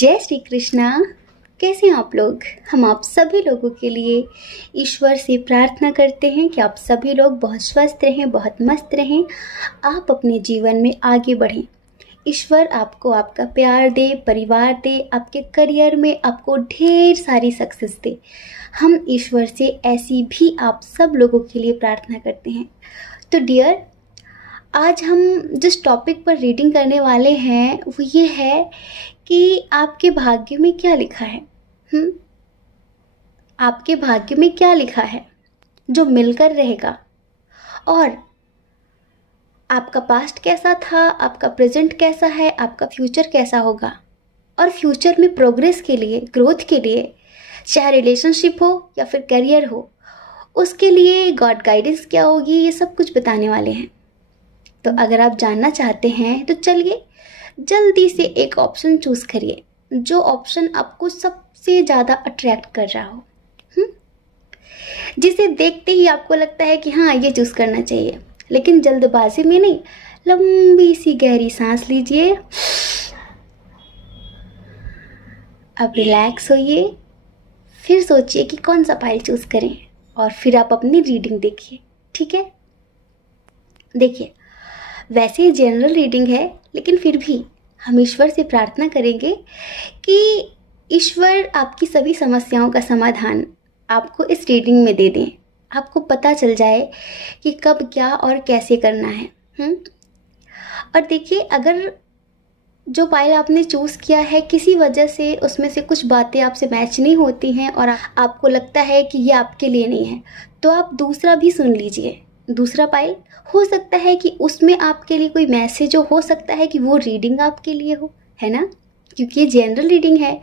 जय श्री कृष्णा। कैसे हैं आप लोग? हम आप सभी लोगों के लिए ईश्वर से प्रार्थना करते हैं कि आप सभी लोग बहुत स्वस्थ रहें, बहुत मस्त रहें, आप अपने जीवन में आगे बढ़ें। ईश्वर आपको आपका प्यार दे, परिवार दे, आपके करियर में आपको ढेर सारी सक्सेस दे। हम ईश्वर से ऐसी भी आप सब लोगों के लिए प्रार्थना करते हैं। तो डियर, आज हम जिस टॉपिक पर रीडिंग करने वाले हैं वो ये है कि आपके भाग्य में क्या लिखा है। आपके भाग्य में क्या लिखा है जो मिलकर रहेगा, और आपका पास्ट कैसा था, आपका प्रेजेंट कैसा है, आपका फ्यूचर कैसा होगा, और फ्यूचर में प्रोग्रेस के लिए, ग्रोथ के लिए, चाहे रिलेशनशिप हो या फिर करियर हो, उसके लिए गॉड गाइडेंस क्या होगी, ये सब कुछ बताने वाले हैं। तो अगर आप जानना चाहते हैं तो चलिए जल्दी से एक ऑप्शन चूज़ करिए, जो ऑप्शन आपको सबसे ज़्यादा अट्रैक्ट कर रहा हो, जिसे देखते ही आपको लगता है कि हाँ ये चूज़ करना चाहिए। लेकिन जल्दबाजी में नहीं, लंबी सी गहरी सांस लीजिए, अब रिलैक्स होइए, फिर सोचिए कि कौन सा फाइल चूज़ करें, और फिर आप अपनी रीडिंग देखिए। ठीक है? देखिए, वैसे जनरल रीडिंग है, लेकिन फिर भी हम ईश्वर से प्रार्थना करेंगे कि ईश्वर आपकी सभी समस्याओं का समाधान आपको इस रीडिंग में दे दें। आपको पता चल जाए कि कब क्या और कैसे करना है। और देखिए, अगर जो फाइल आपने चूज़ किया है किसी वजह से उसमें से कुछ बातें आपसे मैच नहीं होती हैं और आपको लगता है कि ये आपके लिए नहीं है, तो आप दूसरा भी सुन लीजिए। दूसरा फाइल हो सकता है कि उसमें आपके लिए कोई मैसेज हो सकता है कि वो रीडिंग आपके लिए हो, है ना? क्योंकि ये जनरल रीडिंग है,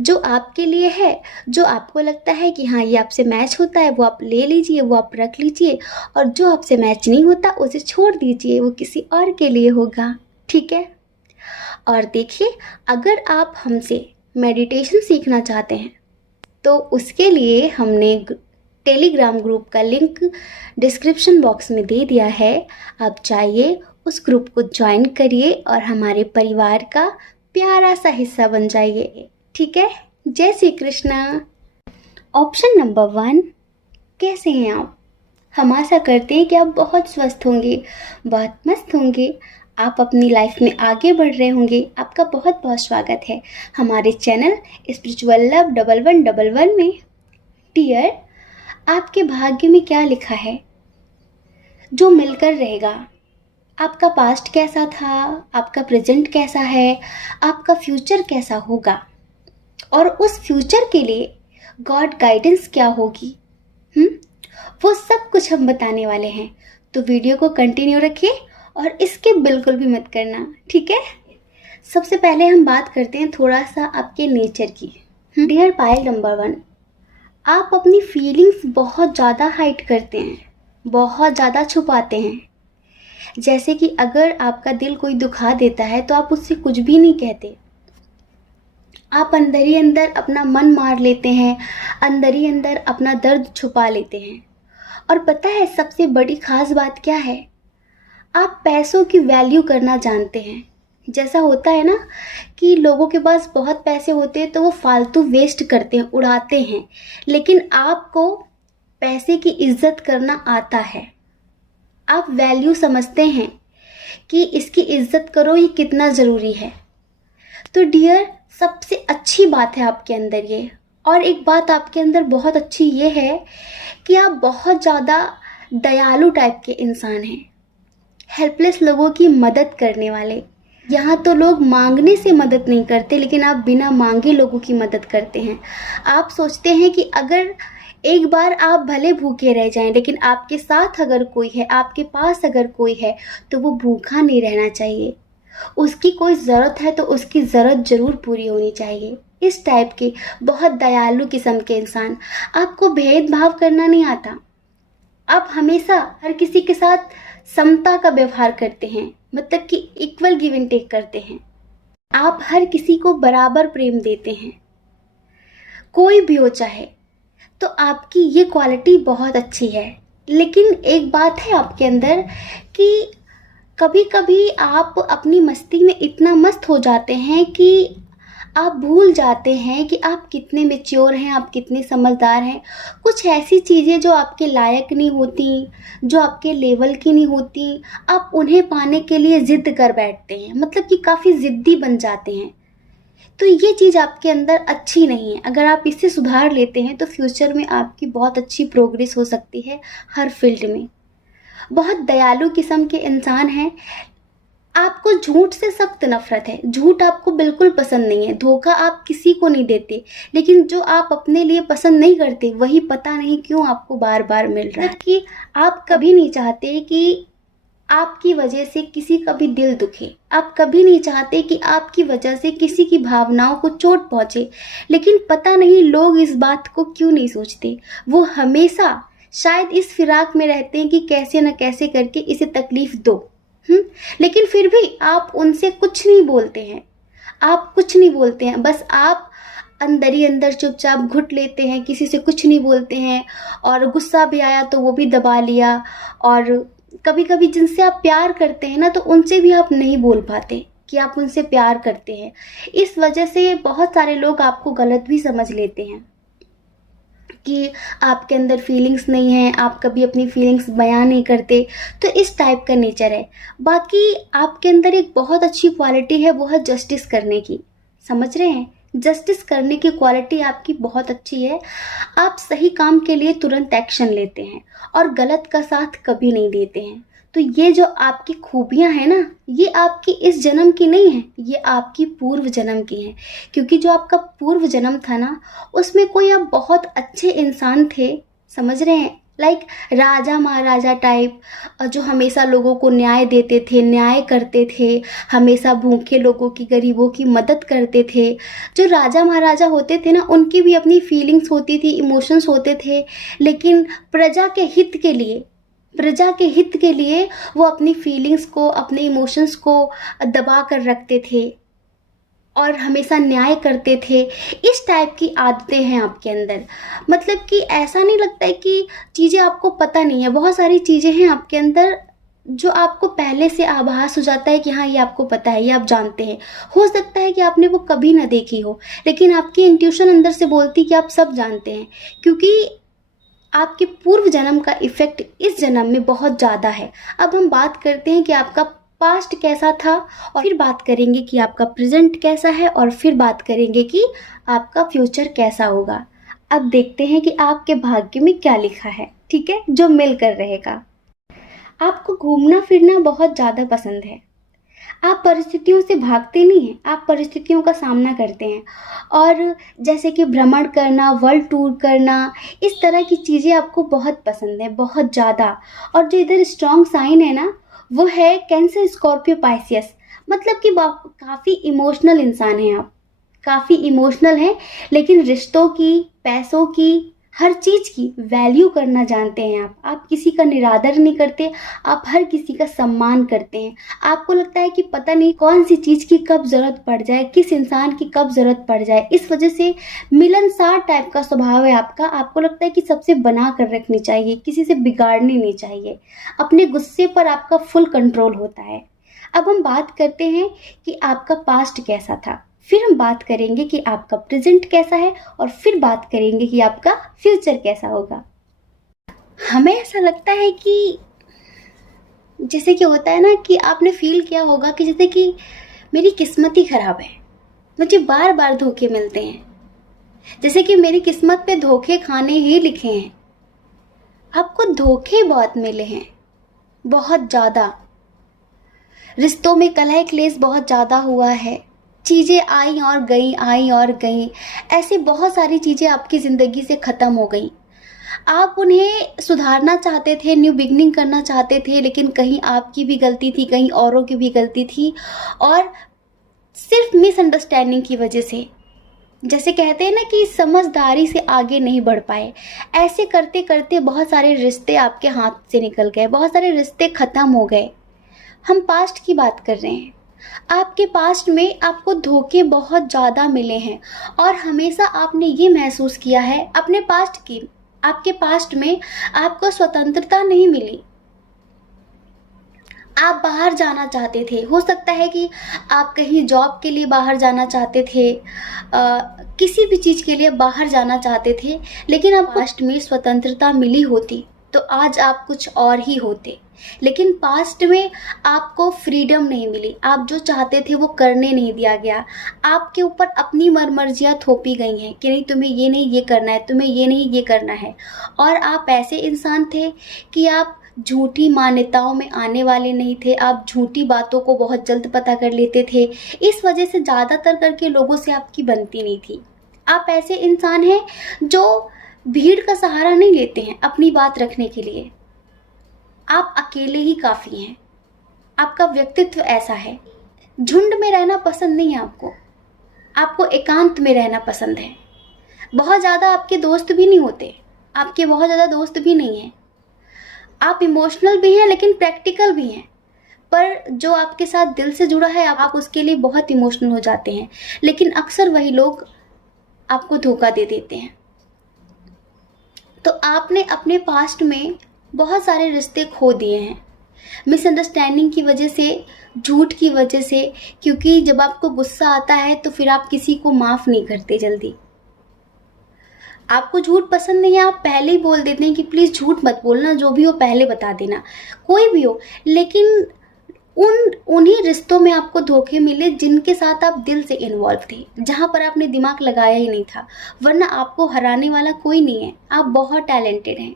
जो आपके लिए है, जो आपको लगता है कि हाँ ये आपसे मैच होता है वो आप ले लीजिए, वो आप रख लीजिए, और जो आपसे मैच नहीं होता उसे छोड़ दीजिए, वो किसी और के लिए होगा। ठीक है? और देखिए, अगर आप हमसे मेडिटेशन सीखना चाहते हैं तो उसके लिए हमने टेलीग्राम ग्रुप का लिंक डिस्क्रिप्शन बॉक्स में दे दिया है। आप जाइए, उस ग्रुप को ज्वाइन करिए और हमारे परिवार का प्यारा सा हिस्सा बन जाइए। ठीक है? जय श्री कृष्णा। ऑप्शन नंबर 1, कैसे हैं आप? हम आशा करते हैं कि आप बहुत स्वस्थ होंगे, बहुत मस्त होंगे, आप अपनी लाइफ में आगे बढ़ रहे होंगे। आपका बहुत बहुत स्वागत है हमारे चैनल स्पिरिचुअल लव 1111 में। डियर, आपके भाग्य में क्या लिखा है जो मिलकर रहेगा? आपका पास्ट कैसा था, आपका प्रेजेंट कैसा है, आपका फ्यूचर कैसा होगा, और उस फ्यूचर के लिए गॉड गाइडेंस क्या होगी, वो सब कुछ हम बताने वाले हैं। तो वीडियो को कंटिन्यू रखिए और इसके बिल्कुल भी मत करना। ठीक है? सबसे पहले हम बात करते हैं थोड़ा सा आपके नेचर की। डियर पाइल नंबर 1, आप अपनी फीलिंग्स बहुत ज़्यादा हाइड करते हैं, बहुत ज़्यादा छुपाते हैं। जैसे कि अगर आपका दिल कोई दुखा देता है तो आप उससे कुछ भी नहीं कहते, आप अंदर ही अंदर अपना मन मार लेते हैं, अंदर ही अंदर अपना दर्द छुपा लेते हैं। और पता है सबसे बड़ी खास बात क्या है? आप पैसों की वैल्यू करना जानते हैं। जैसा होता है ना कि लोगों के पास बहुत पैसे होते हैं तो वो फालतू वेस्ट करते हैं, उड़ाते हैं, लेकिन आपको पैसे की इज्जत करना आता है। आप वैल्यू समझते हैं कि इसकी इज्जत करो, ये कितना ज़रूरी है। तो डियर, सबसे अच्छी बात है आपके अंदर ये। और एक बात आपके अंदर बहुत अच्छी ये है कि आप बहुत ज़्यादा दयालु टाइप के इंसान हैं, हेल्पलेस लोगों की मदद करने वाले। यहाँ तो लोग मांगने से मदद नहीं करते, लेकिन आप बिना मांगे लोगों की मदद करते हैं। आप सोचते हैं कि अगर एक बार आप भले भूखे रह जाएं, लेकिन आपके साथ अगर कोई है, आपके पास अगर कोई है, तो वो भूखा नहीं रहना चाहिए। उसकी कोई ज़रूरत है तो उसकी ज़रूरत ज़रूर पूरी होनी चाहिए। इस टाइप के बहुत दयालु किस्म के इंसान। आपको भेदभाव करना नहीं आता। आप हमेशा हर किसी के साथ समता का व्यवहार करते हैं, मतलब कि इक्वल गिव एंड टेक करते हैं। आप हर किसी को बराबर प्रेम देते हैं, कोई भी हो चाहे। तो आपकी ये क्वालिटी बहुत अच्छी है। लेकिन एक बात है आपके अंदर कि कभी कभी आप अपनी मस्ती में इतना मस्त हो जाते हैं कि आप भूल जाते हैं कि आप कितने मैच्योर हैं, आप कितने समझदार हैं। कुछ ऐसी चीज़ें जो आपके लायक नहीं होती, जो आपके लेवल की नहीं होती, आप उन्हें पाने के लिए ज़िद कर बैठते हैं, मतलब कि काफ़ी ज़िद्दी बन जाते हैं। तो ये चीज़ आपके अंदर अच्छी नहीं है। अगर आप इसे सुधार लेते हैं तो फ्यूचर में आपकी बहुत अच्छी प्रोग्रेस हो सकती है हर फील्ड में। बहुत दयालु किस्म के इंसान हैं। आपको झूठ से सख्त नफरत है, झूठ आपको बिल्कुल पसंद नहीं है, धोखा आप किसी को नहीं देते, लेकिन जो आप अपने लिए पसंद नहीं करते वही पता नहीं क्यों आपको बार बार मिल रहा है। कि आप कभी नहीं चाहते कि आपकी वजह से किसी का भी दिल दुखे, आप कभी नहीं चाहते कि आपकी वजह से किसी की भावनाओं को चोट पहुंचे, लेकिन पता नहीं लोग इस बात को क्यों नहीं सोचते। वो हमेशा शायद इस फिराक में रहते हैं कि कैसे न कैसे करके इसे तकलीफ दो, लेकिन फिर भी आप उनसे कुछ नहीं बोलते हैं, आप कुछ नहीं बोलते हैं, बस आप अंदर ही अंदर चुपचाप घुट लेते हैं, किसी से कुछ नहीं बोलते हैं, और गुस्सा भी आया तो वो भी दबा लिया। और कभी कभी जिनसे आप प्यार करते हैं ना, तो उनसे भी आप नहीं बोल पाते कि आप उनसे प्यार करते हैं। इस वजह से बहुत सारे लोग आपको गलत भी समझ लेते हैं कि आपके अंदर फीलिंग्स नहीं है, आप कभी अपनी फीलिंग्स बयां नहीं करते। तो इस टाइप का नेचर है। बाकी आपके अंदर एक बहुत अच्छी क्वालिटी है, वो है जस्टिस करने की। समझ रहे हैं, जस्टिस करने की क्वालिटी आपकी बहुत अच्छी है। आप सही काम के लिए तुरंत एक्शन लेते हैं और गलत का साथ कभी नहीं देते हैं। तो ये जो आपकी खूबियां हैं ना, ये आपकी इस जन्म की नहीं है, ये आपकी पूर्व जन्म की हैं। क्योंकि जो आपका पूर्व जन्म था ना, उसमें कोई आप बहुत अच्छे इंसान थे, समझ रहे हैं, लाइक राजा महाराजा टाइप, जो हमेशा लोगों को न्याय देते थे, न्याय करते थे, हमेशा भूखे लोगों की, गरीबों की मदद करते थे। जो राजा महाराजा होते थे ना, उनकी भी अपनी फीलिंग्स होती थी, इमोशंस होते थे, लेकिन प्रजा के हित के लिए, प्रजा के हित के लिए वो अपनी फीलिंग्स को, अपने इमोशंस को दबा कर रखते थे और हमेशा न्याय करते थे। इस टाइप की आदतें हैं आपके अंदर। मतलब कि ऐसा नहीं लगता है कि चीज़ें आपको पता नहीं है, बहुत सारी चीज़ें हैं आपके अंदर जो आपको पहले से आभास हो जाता है कि हाँ ये आपको पता है, ये आप जानते हैं। हो सकता है कि आपने वो कभी ना देखी हो, लेकिन आपकी इंट्यूशन अंदर से बोलती कि आप सब जानते हैं, क्योंकि आपके पूर्व जन्म का इफेक्ट इस जन्म में बहुत ज़्यादा है। अब हम बात करते हैं कि आपका पास्ट कैसा था, और फिर बात करेंगे कि आपका प्रेजेंट कैसा है, और फिर बात करेंगे कि आपका फ्यूचर कैसा होगा। अब देखते हैं कि आपके भाग्य में क्या लिखा है, ठीक है, जो मिलकर रहेगा। आपको घूमना फिरना बहुत ज़्यादा पसंद है। आप परिस्थितियों से भागते नहीं हैं, आप परिस्थितियों का सामना करते हैं। और जैसे कि भ्रमण करना, वर्ल्ड टूर करना, इस तरह की चीज़ें आपको बहुत पसंद है, बहुत ज़्यादा। और जो इधर स्ट्रॉन्ग साइन है ना, वो है कैंसर, स्कॉर्पियो, पाइसियस। मतलब कि काफ़ी इमोशनल इंसान हैं आप, काफ़ी इमोशनल हैं, लेकिन रिश्तों की, पैसों की, हर चीज़ की वैल्यू करना जानते हैं आप किसी का निरादर नहीं करते, आप हर किसी का सम्मान करते हैं। आपको लगता है कि पता नहीं कौन सी चीज़ की कब ज़रूरत पड़ जाए, किस इंसान की कब ज़रूरत पड़ जाए। इस वजह से मिलनसार टाइप का स्वभाव है आपका। आपको लगता है कि सबसे बना कर रखनी चाहिए, किसी से बिगाड़नी नहीं चाहिए। अपने गुस्से पर आपका फुल कंट्रोल होता है। अब हम बात करते हैं कि आपका पास्ट कैसा था, फिर हम बात करेंगे कि आपका प्रेजेंट कैसा है, और फिर बात करेंगे कि आपका फ्यूचर कैसा होगा। हमें ऐसा लगता है कि जैसे कि होता है ना कि आपने फील किया होगा कि जैसे कि मेरी किस्मत ही खराब है, मुझे बार बार धोखे मिलते हैं, जैसे कि मेरी किस्मत पे धोखे खाने ही लिखे हैं। आपको धोखे बहुत मिले हैं, बहुत ज़्यादा। रिश्तों में कलह क्लेश बहुत ज़्यादा हुआ है, चीज़ें आई और गई, आई और गई। ऐसे बहुत सारी चीज़ें आपकी ज़िंदगी से ख़त्म हो गई। आप उन्हें सुधारना चाहते थे, न्यू बिगनिंग करना चाहते थे, लेकिन कहीं आपकी भी गलती थी, कहीं औरों की भी गलती थी, और सिर्फ मिसअंडरस्टैंडिंग की वजह से, जैसे कहते हैं ना कि समझदारी से आगे नहीं बढ़ पाए। ऐसे करते करते बहुत सारे रिश्ते आपके हाथ से निकल गए, बहुत सारे रिश्ते ख़त्म हो गए। हम पास्ट की बात कर रहे हैं। आपके पास्ट में आपको धोखे बहुत ज़्यादा मिले हैं, और हमेशा आपने ये महसूस किया है अपने पास्ट की, आपके पास्ट में आपको स्वतंत्रता नहीं मिली। आप बाहर जाना चाहते थे, हो सकता है कि आप कहीं जॉब के लिए बाहर जाना चाहते थे, किसी भी चीज़ के लिए बाहर जाना चाहते थे, लेकिन अब पास्ट में स्वतंत्रता मिली होती तो आज आप कुछ और ही होते। लेकिन पास्ट में आपको फ्रीडम नहीं मिली, आप जो चाहते थे वो करने नहीं दिया गया, आपके ऊपर अपनी मर्जियाँ थोपी गई हैं कि नहीं तुम्हें ये नहीं ये करना है, तुम्हें ये नहीं ये करना है। और आप ऐसे इंसान थे कि आप झूठी मान्यताओं में आने वाले नहीं थे, आप झूठी बातों को बहुत जल्द पता कर लेते थे, इस वजह से ज़्यादातर करके लोगों से आपकी बनती नहीं थी। आप ऐसे इंसान हैं जो भीड़ का सहारा नहीं लेते हैं अपनी बात रखने के लिए, आप अकेले ही काफ़ी हैं, आपका व्यक्तित्व ऐसा है। झुंड में रहना पसंद नहीं है आपको, आपको एकांत में रहना पसंद है। बहुत ज़्यादा आपके दोस्त भी नहीं होते, आपके बहुत ज़्यादा दोस्त भी नहीं हैं। आप इमोशनल भी हैं लेकिन प्रैक्टिकल भी हैं, पर जो आपके साथ दिल से जुड़ा है आप उसके लिए बहुत इमोशनल हो जाते हैं, लेकिन अक्सर वही लोग आपको धोखा दे देते हैं। तो आपने अपने पास्ट में बहुत सारे रिश्ते खो दिए हैं, मिसअंडरस्टैंडिंग की वजह से, झूठ की वजह से, क्योंकि जब आपको गुस्सा आता है तो फिर आप किसी को माफ़ नहीं करते जल्दी। आपको झूठ पसंद नहीं है, आप पहले ही बोल देते हैं कि प्लीज़ झूठ मत बोलना, जो भी हो पहले बता देना, कोई भी हो। लेकिन उन्हीं रिश्तों में आपको धोखे मिले जिनके साथ आप दिल से इन्वॉल्व थे, जहाँ पर आपने दिमाग लगाया ही नहीं था, वरना आपको हराने वाला कोई नहीं है, आप बहुत टैलेंटेड हैं।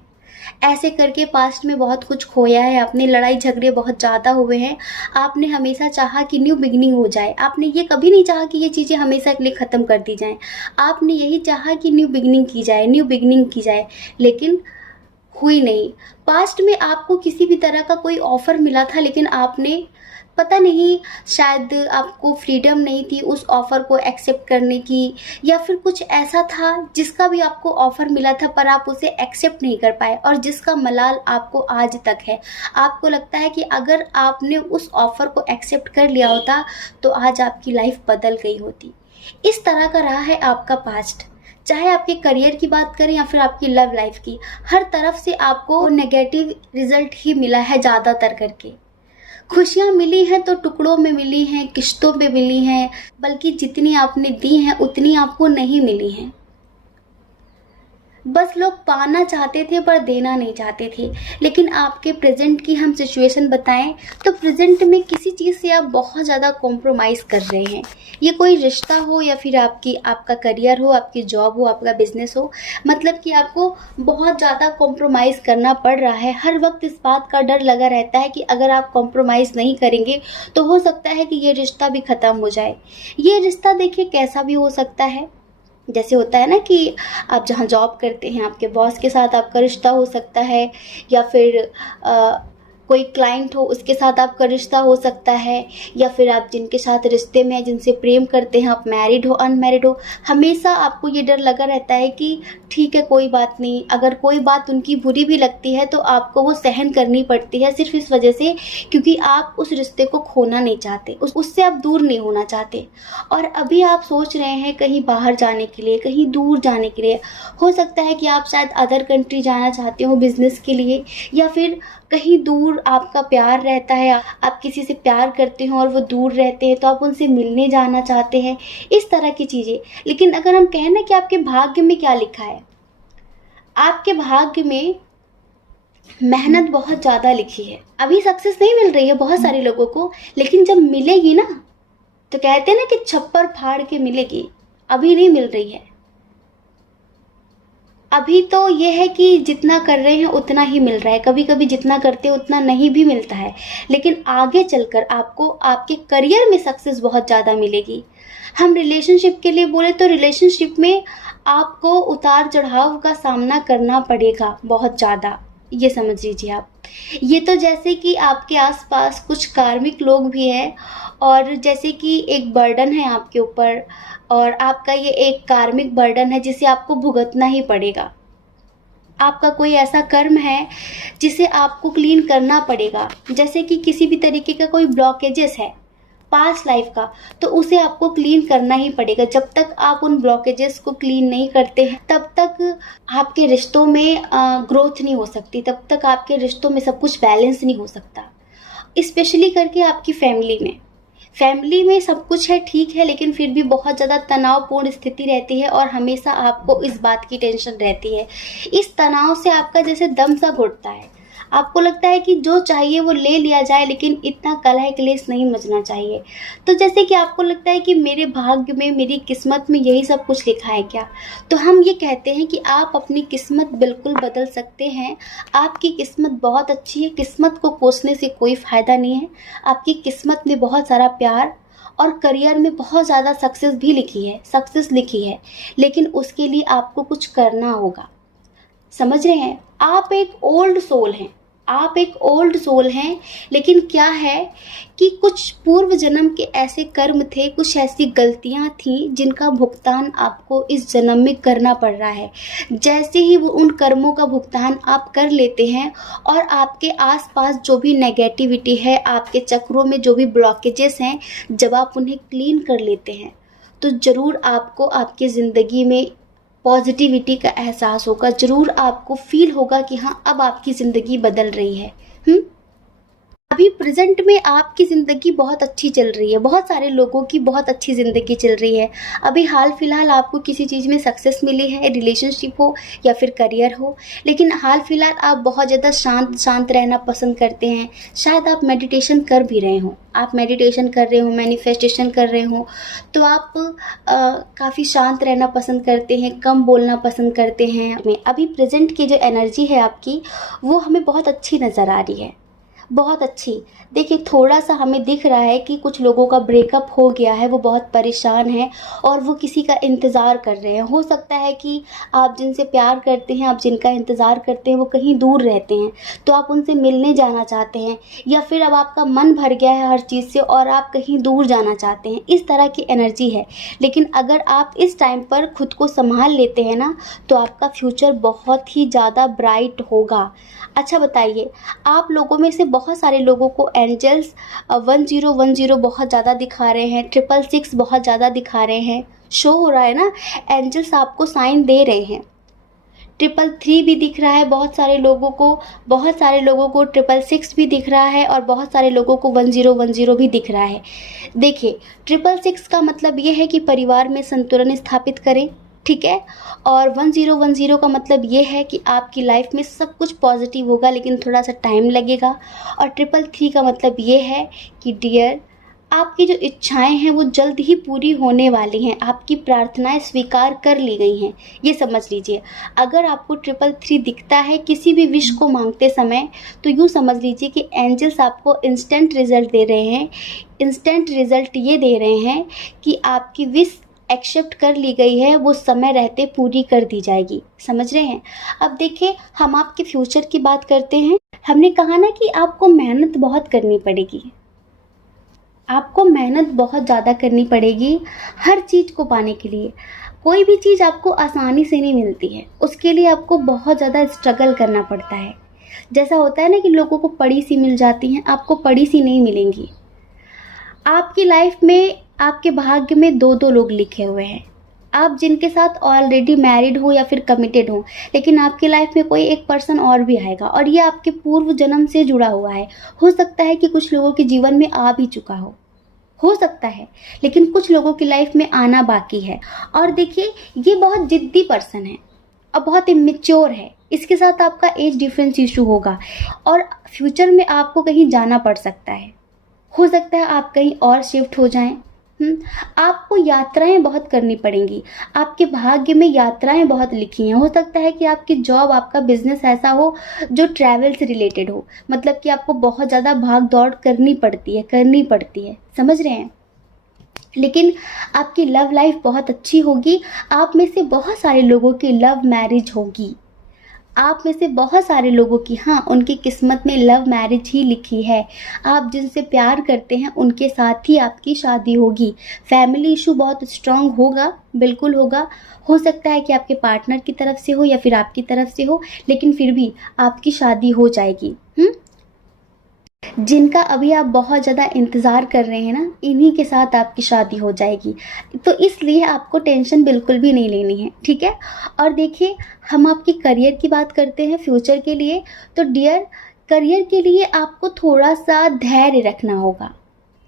ऐसे करके पास्ट में बहुत कुछ खोया है आपने, लड़ाई झगड़े बहुत ज़्यादा हुए हैं, आपने हमेशा चाहा कि न्यू बिगनिंग हो जाए, आपने ये कभी नहीं चाहा कि ये चीज़ें हमेशा के लिए ख़त्म कर दी जाएं, आपने यही चाहा कि न्यू बिगनिंग की जाए, न्यू बिगनिंग की जाए, लेकिन हुई नहीं। पास्ट में आपको किसी भी तरह का कोई ऑफ़र मिला था, लेकिन आपने पता नहीं, शायद आपको फ्रीडम नहीं थी उस ऑफ़र को एक्सेप्ट करने की, या फिर कुछ ऐसा था जिसका भी आपको ऑफ़र मिला था पर आप उसे एक्सेप्ट नहीं कर पाए, और जिसका मलाल आपको आज तक है। आपको लगता है कि अगर आपने उस ऑफ़र को एक्सेप्ट कर लिया होता तो आज आपकी लाइफ बदल गई होती। इस तरह का रहा है आपका पास्ट। चाहे आपके करियर की बात करें या फिर आपकी लव लाइफ की, हर तरफ से आपको नेगेटिव रिजल्ट ही मिला है। ज़्यादातर करके खुशियाँ मिली हैं तो टुकड़ों में मिली हैं, किश्तों पे मिली हैं, बल्कि जितनी आपने दी हैं उतनी आपको नहीं मिली हैं। बस लोग पाना चाहते थे पर देना नहीं चाहते थे। लेकिन आपके प्रेजेंट की हम सिचुएशन बताएं तो प्रेजेंट में किसी चीज़ से आप बहुत ज़्यादा कॉम्प्रोमाइज़ कर रहे हैं। ये कोई रिश्ता हो या फिर आपका करियर हो, आपकी जॉब हो, आपका बिजनेस हो, मतलब कि आपको बहुत ज़्यादा कॉम्प्रोमाइज़ करना पड़ रहा है। हर वक्त इस बात का डर लगा रहता है कि अगर आप कॉम्प्रोमाइज़ नहीं करेंगे तो हो सकता है कि ये रिश्ता भी ख़त्म हो जाए। ये रिश्ता देखिए कैसा भी हो सकता है, जैसे होता है ना कि आप जहाँ जॉब करते हैं आपके बॉस के साथ आपका रिश्ता हो सकता है, या फिर कोई क्लाइंट हो उसके साथ आपका रिश्ता हो सकता है, या फिर आप जिनके साथ रिश्ते में हैं, जिनसे प्रेम करते हैं, आप मैरिड हो अनमैरिड हो, हमेशा आपको ये डर लगा रहता है कि ठीक है कोई बात नहीं, अगर कोई बात उनकी बुरी भी लगती है तो आपको वो सहन करनी पड़ती है, सिर्फ इस वजह से क्योंकि आप उस रिश्ते को खोना नहीं चाहते, उससे आप दूर नहीं होना चाहते। और अभी आप सोच रहे हैं कहीं बाहर जाने के लिए, कहीं दूर जाने के लिए। हो सकता है कि आप शायद अदर कंट्री जाना चाहते हो बिजनेस के लिए, या फिर कहीं दूर आपका प्यार रहता है, आप किसी से प्यार करते हो और वो दूर रहते हैं तो आप उनसे मिलने जाना चाहते हैं, इस तरह की चीज़ें। लेकिन अगर हम कहें ना कि आपके भाग्य में क्या लिखा है, आपके भाग्य में मेहनत बहुत ज़्यादा लिखी है। अभी सक्सेस नहीं मिल रही है बहुत सारे लोगों को, लेकिन जब मिलेगी ना तो कहते हैं ना कि छप्पर फाड़ के मिलेगी, अभी नहीं मिल रही है। अभी तो ये है कि जितना कर रहे हैं उतना ही मिल रहा है, कभी कभी जितना करते हैं उतना नहीं भी मिलता है, लेकिन आगे चलकर आपको आपके करियर में सक्सेस बहुत ज़्यादा मिलेगी। हम रिलेशनशिप के लिए बोले तो रिलेशनशिप में आपको उतार चढ़ाव का सामना करना पड़ेगा बहुत ज़्यादा, ये समझ लीजिए आप। ये तो जैसे कि आपके आसपास कुछ कार्मिक लोग भी हैं, और जैसे कि एक बर्डन है आपके ऊपर, और आपका ये एक कार्मिक बर्डन है जिसे आपको भुगतना ही पड़ेगा। आपका कोई ऐसा कर्म है जिसे आपको क्लीन करना पड़ेगा, जैसे कि किसी भी तरीके का कोई ब्लॉकेजेस है पास्ट लाइफ का, तो उसे आपको क्लीन करना ही पड़ेगा। जब तक आप उन ब्लॉकेजेस को क्लीन नहीं करते हैं तब तक आपके रिश्तों में ग्रोथ नहीं हो सकती, तब तक आपके रिश्तों में सब कुछ बैलेंस नहीं हो सकता। स्पेशली करके आपकी फैमिली में सब कुछ है, ठीक है, लेकिन फिर भी बहुत ज़्यादा तनावपूर्ण स्थिति रहती है और हमेशा आपको इस बात की टेंशन रहती है। इस तनाव से आपका जैसे दम सा घुटता है, आपको लगता है कि जो चाहिए वो ले लिया जाए, लेकिन इतना कलह क्लेश नहीं मचना चाहिए। तो जैसे कि आपको लगता है कि मेरे भाग्य में, मेरी किस्मत में यही सब कुछ लिखा है क्या? तो हम ये कहते हैं कि आप अपनी किस्मत बिल्कुल बदल सकते हैं। आपकी किस्मत बहुत अच्छी है, किस्मत को कोसने से कोई फ़ायदा नहीं है। आपकी किस्मत में बहुत सारा प्यार और करियर में बहुत ज़्यादा सक्सेस लिखी है, लेकिन उसके लिए आपको कुछ करना होगा। समझ रहे हैं? आप एक ओल्ड सोल हैं, लेकिन क्या है कि कुछ पूर्व जन्म के ऐसे कर्म थे, कुछ ऐसी गलतियां थीं जिनका भुगतान आपको इस जन्म में करना पड़ रहा है। जैसे ही वो उन कर्मों का भुगतान आप कर लेते हैं और आपके आसपास जो भी नेगेटिविटी है, आपके चक्रों में जो भी ब्लॉकेजेस हैं, जब आप उन्हें क्लीन कर लेते हैं तो ज़रूर आपको आपकी ज़िंदगी में पॉजिटिविटी का एहसास होगा। ज़रूर आपको फील होगा कि हाँ, अब आपकी ज़िंदगी बदल रही है। अभी प्रेजेंट में आपकी ज़िंदगी बहुत अच्छी चल रही है, बहुत सारे लोगों की बहुत अच्छी ज़िंदगी चल रही है। अभी हाल फिलहाल आपको किसी चीज़ में सक्सेस मिली है, रिलेशनशिप हो या फिर करियर हो, लेकिन हाल फिलहाल आप बहुत ज़्यादा शांत रहना पसंद करते हैं। शायद आप मेडिटेशन कर भी रहे हो, मैनिफेस्टेशन कर रहे हो, तो आप काफ़ी शांत रहना पसंद करते हैं, कम बोलना पसंद करते हैं। अभी प्रेजेंट की जो एनर्जी है आपकी, वो हमें बहुत अच्छी नज़र आ रही है, बहुत अच्छी। देखिए, थोड़ा सा हमें दिख रहा है कि कुछ लोगों का ब्रेकअप हो गया है, वो बहुत परेशान हैं और वो किसी का इंतज़ार कर रहे हैं। हो सकता है कि आप जिनसे प्यार करते हैं, आप जिनका इंतज़ार करते हैं, वो कहीं दूर रहते हैं, तो आप उनसे मिलने जाना चाहते हैं, या फिर अब आपका मन भर गया है हर चीज़ से और आप कहीं दूर जाना चाहते हैं। इस तरह की एनर्जी है, लेकिन अगर आप इस टाइम पर खुद को संभाल लेते हैं ना, तो आपका फ्यूचर बहुत ही ज़्यादा ब्राइट होगा। अच्छा बताइए, आप लोगों में से बहुत सारे लोगों को एंजल्स 1010 बहुत ज़्यादा दिखा रहे हैं, 666 बहुत ज़्यादा दिखा रहे हैं, शो हो रहा है ना, एंजल्स आपको साइन दे रहे हैं। 333 भी दिख रहा है बहुत सारे लोगों को 666 भी दिख रहा है और बहुत सारे लोगों को 1010 भी दिख रहा है। देखिए, 666 का मतलब ये है कि परिवार में संतुलन स्थापित करें, ठीक है, और 1010 का मतलब ये है कि आपकी लाइफ में सब कुछ पॉजिटिव होगा, लेकिन थोड़ा सा टाइम लगेगा। और 333 का मतलब ये है कि डियर, आपकी जो इच्छाएं हैं वो जल्द ही पूरी होने वाली हैं, आपकी प्रार्थनाएं स्वीकार कर ली गई हैं, ये समझ लीजिए। अगर आपको 333 दिखता है किसी भी विश को मांगते समय, तो यूँ समझ लीजिए कि एंजल्स आपको इंस्टेंट रिजल्ट दे रहे हैं। इंस्टेंट रिजल्ट ये दे रहे हैं कि आपकी विश एक्सेप्ट कर ली गई है, वो समय रहते पूरी कर दी जाएगी। समझ रहे हैं? अब देखिए, हम आपके फ्यूचर की बात करते हैं। हमने कहा ना कि आपको मेहनत बहुत करनी पड़ेगी, आपको मेहनत बहुत ज़्यादा करनी पड़ेगी हर चीज़ को पाने के लिए। कोई भी चीज़ आपको आसानी से नहीं मिलती है, उसके लिए आपको बहुत ज़्यादा स्ट्रगल करना पड़ता है। जैसा होता है ना कि लोगों को पड़ी सी मिल जाती हैं, आपको पड़ी सी नहीं मिलेंगी। आपकी लाइफ में, आपके भाग्य में दो दो लोग लिखे हुए हैं, आप जिनके साथ ऑलरेडी मैरिड हो या फिर कमिटेड हो, लेकिन आपकी लाइफ में कोई एक पर्सन और भी आएगा और ये आपके पूर्व जन्म से जुड़ा हुआ है। हो सकता है कि कुछ लोगों के जीवन में आ भी चुका हो सकता है, लेकिन कुछ लोगों की लाइफ में आना बाकी है। और देखिए, ये बहुत जिद्दी पर्सन है और बहुत इमेच्योर है, इसके साथ आपका एज डिफरेंस इशू होगा और फ्यूचर में आपको कहीं जाना पड़ सकता है। हो सकता है आप कहीं और शिफ्ट हो जाएं। आपको यात्राएं बहुत करनी पड़ेंगी, आपके भाग्य में यात्राएं बहुत लिखी हैं। हो सकता है कि आपकी जॉब, आपका बिजनेस ऐसा हो जो ट्रैवल से रिलेटेड हो, मतलब कि आपको बहुत ज़्यादा भाग दौड़ करनी पड़ती है। समझ रहे हैं? लेकिन आपकी लव लाइफ बहुत अच्छी होगी। आप में से बहुत सारे लोगों की लव मैरिज होगी, आप में से बहुत सारे लोगों की, हाँ, उनकी किस्मत में लव मैरिज ही लिखी है। आप जिनसे प्यार करते हैं उनके साथ ही आपकी शादी होगी। फैमिली इशू बहुत स्ट्रांग होगा, बिल्कुल होगा। हो सकता है कि आपके पार्टनर की तरफ से हो या फिर आपकी तरफ से हो, लेकिन फिर भी आपकी शादी हो जाएगी। जिनका अभी आप बहुत ज़्यादा इंतज़ार कर रहे हैं ना, इन्हीं के साथ आपकी शादी हो जाएगी। तो इसलिए आपको टेंशन बिल्कुल भी नहीं लेनी है, ठीक है। और देखिए, हम आपकी करियर की बात करते हैं फ्यूचर के लिए। तो डियर, करियर के लिए आपको थोड़ा सा धैर्य रखना होगा,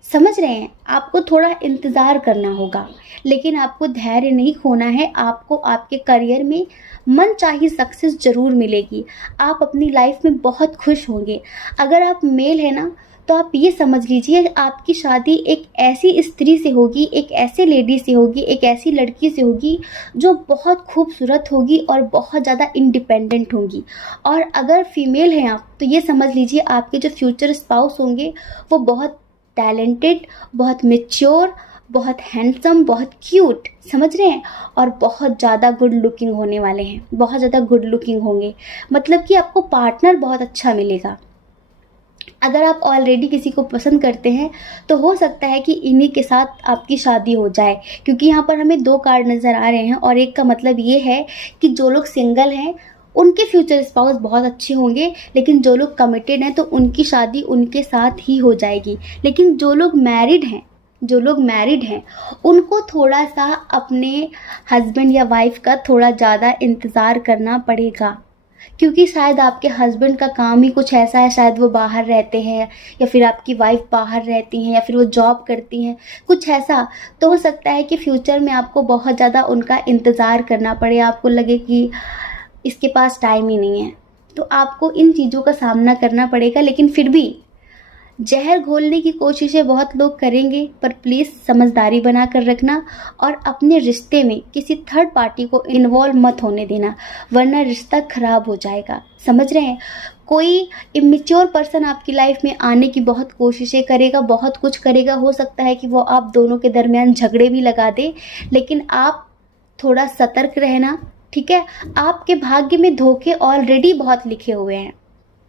समझ रहे हैं, आपको थोड़ा इंतज़ार करना होगा, लेकिन आपको धैर्य नहीं खोना है। आपको आपके करियर में मनचाही सक्सेस ज़रूर मिलेगी, आप अपनी लाइफ में बहुत खुश होंगे। अगर आप मेल हैं ना, तो आप ये समझ लीजिए आपकी शादी एक ऐसी स्त्री से होगी, एक ऐसे लेडी से होगी, एक ऐसी लड़की से होगी जो बहुत खूबसूरत होगी और बहुत ज़्यादा इंडिपेंडेंट होंगी। और अगर फीमेल हैं आप, तो ये समझ लीजिए आपके जो फ्यूचर स्पाउस होंगे वो बहुत टैलेंटेड, बहुत मैच्योर, बहुत हैंडसम, बहुत क्यूट, समझ रहे हैं, और बहुत ज़्यादा गुड लुकिंग होने वाले हैं, बहुत ज़्यादा गुड लुकिंग होंगे। मतलब कि आपको पार्टनर बहुत अच्छा मिलेगा। अगर आप ऑलरेडी किसी को पसंद करते हैं तो हो सकता है कि इन्हीं के साथ आपकी शादी हो जाए, क्योंकि यहाँ पर हमें 2 कार्ड नज़र आ रहे हैं और एक का मतलब ये है कि जो लोग सिंगल हैं उनके फ्यूचर स्पाउस बहुत अच्छे होंगे, लेकिन जो लोग कमिटेड हैं तो उनकी शादी उनके साथ ही हो जाएगी। लेकिन जो लोग मैरिड हैं उनको थोड़ा सा अपने हस्बैंड या वाइफ का थोड़ा ज़्यादा इंतज़ार करना पड़ेगा, क्योंकि शायद आपके हस्बैंड का काम ही कुछ ऐसा है, शायद वो बाहर रहते हैं या फिर आपकी वाइफ बाहर रहती हैं या फिर वो जॉब करती हैं, कुछ ऐसा। तो हो सकता है कि फ्यूचर में आपको बहुत ज़्यादा उनका इंतज़ार करना पड़े, आपको लगे कि इसके पास टाइम ही नहीं है, तो आपको इन चीज़ों का सामना करना पड़ेगा। लेकिन फिर भी जहर घोलने की कोशिशें बहुत लोग करेंगे, पर प्लीज़ समझदारी बना कर रखना और अपने रिश्ते में किसी थर्ड पार्टी को इन्वॉल्व मत होने देना, वरना रिश्ता खराब हो जाएगा, समझ रहे हैं। कोई इमेच्योर पर्सन आपकी लाइफ में आने की बहुत कोशिशें करेगा, बहुत कुछ करेगा, हो सकता है कि वो आप दोनों के दरमियान झगड़े भी लगा दे, लेकिन आप थोड़ा सतर्क रहना, ठीक है। आपके भाग्य में धोखे ऑलरेडी बहुत लिखे हुए हैं,